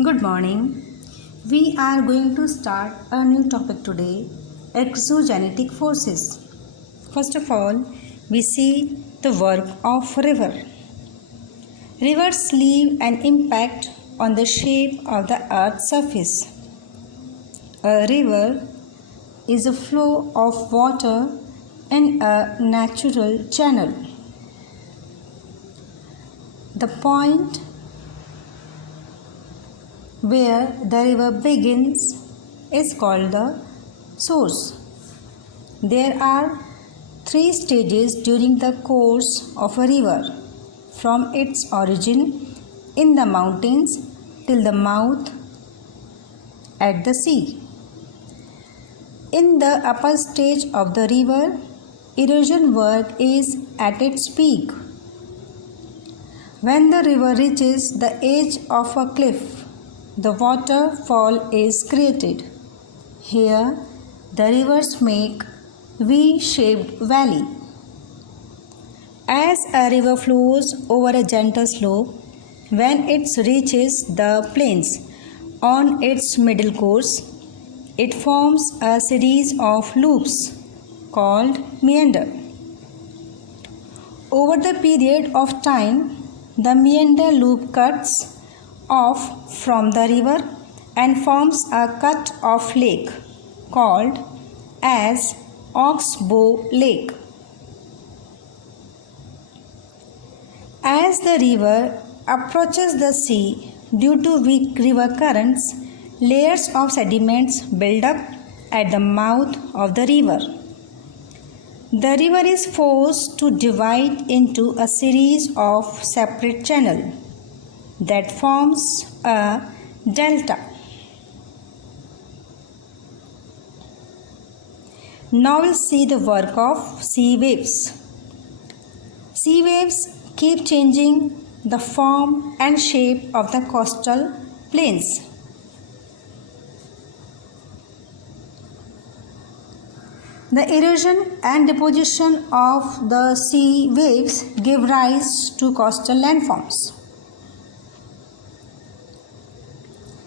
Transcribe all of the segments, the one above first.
Good morning. We are going to start a new topic today, exogenetic forces. First of all, we see the work of river. Rivers leave an impact on the shape of the earth's surface. A river is a flow of water in a natural channel. The point where the river begins is called the source. There are three stages during the course of a river, from its origin in the mountains till the mouth at the sea. In the upper stage of the river, erosion work is at its peak. When the river reaches the edge of a cliff, the waterfall is created. Here, the rivers make V-shaped valley. As a river flows over a gentle slope, when it reaches the plains on its middle course, it forms a series of loops called meander. Over the period of time, the meander loop cuts off from the river and forms a cut-off lake called as Oxbow Lake. As the river approaches the sea, due to weak river currents, layers of sediments build up at the mouth of the river. The river is forced to divide into a series of separate channels that forms a delta. Now we'll see the work of sea waves. Sea waves keep changing the form and shape of the coastal plains. The erosion and deposition of the sea waves give rise to coastal landforms.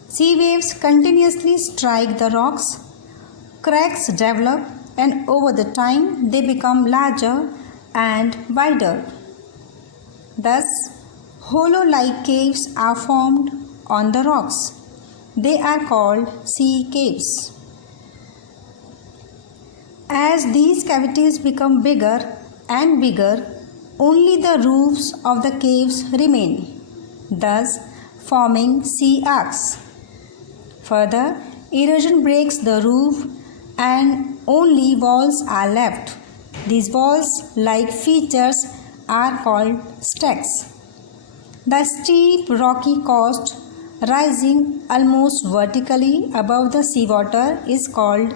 Sea waves continuously strike the rocks, cracks develop, and over the time they become larger and wider. Thus, hollow-like caves are formed on the rocks. They are called sea caves. As these cavities become bigger and bigger, only the roofs of the caves remain, thus forming sea arcs. Further, erosion breaks the roof and only walls are left. These walls-like features are called stacks. The steep rocky coast rising almost vertically above the seawater is called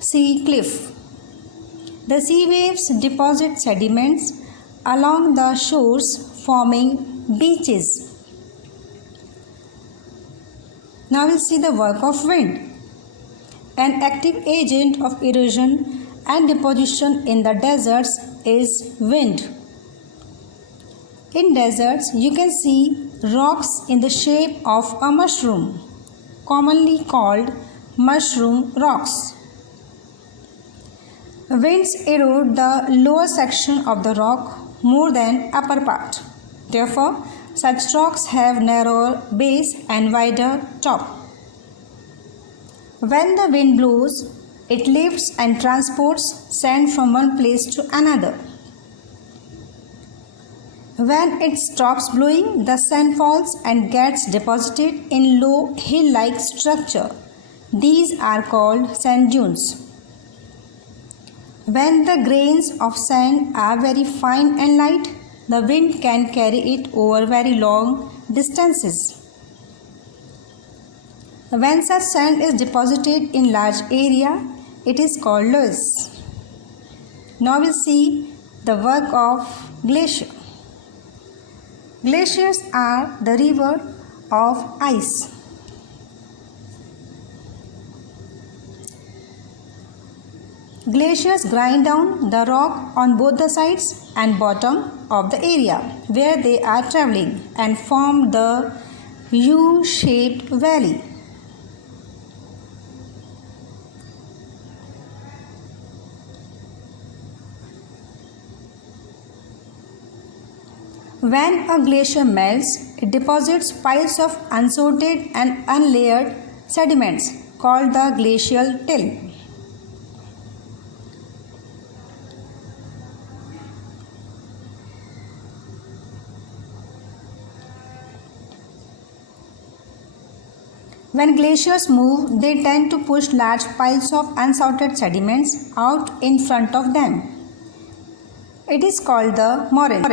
sea cliff. The sea waves deposit sediments along the shores, forming beaches. Now we'll see the work of wind. An active agent of erosion and deposition in the deserts is wind. In deserts, you can see rocks in the shape of a mushroom, commonly called mushroom rocks. Winds erode the lower section of the rock more than upper part. Therefore, such rocks have narrower base and wider top. When the wind blows, it lifts and transports sand from one place to another. When it stops blowing, the sand falls and gets deposited in low hill-like structure. These are called sand dunes. When the grains of sand are very fine and light, the wind can carry it over very long distances. When such sand is deposited in large area, it is called loess. Now we'll see the work of glacier. Glaciers are the river of ice. Glaciers grind down the rock on both the sides and bottom of the area where they are traveling and form the U-shaped valley. When a glacier melts, it deposits piles of unsorted and unlayered sediments called the glacial till. When glaciers move, they tend to push large piles of unsorted sediments out in front of them. It is called the moraine.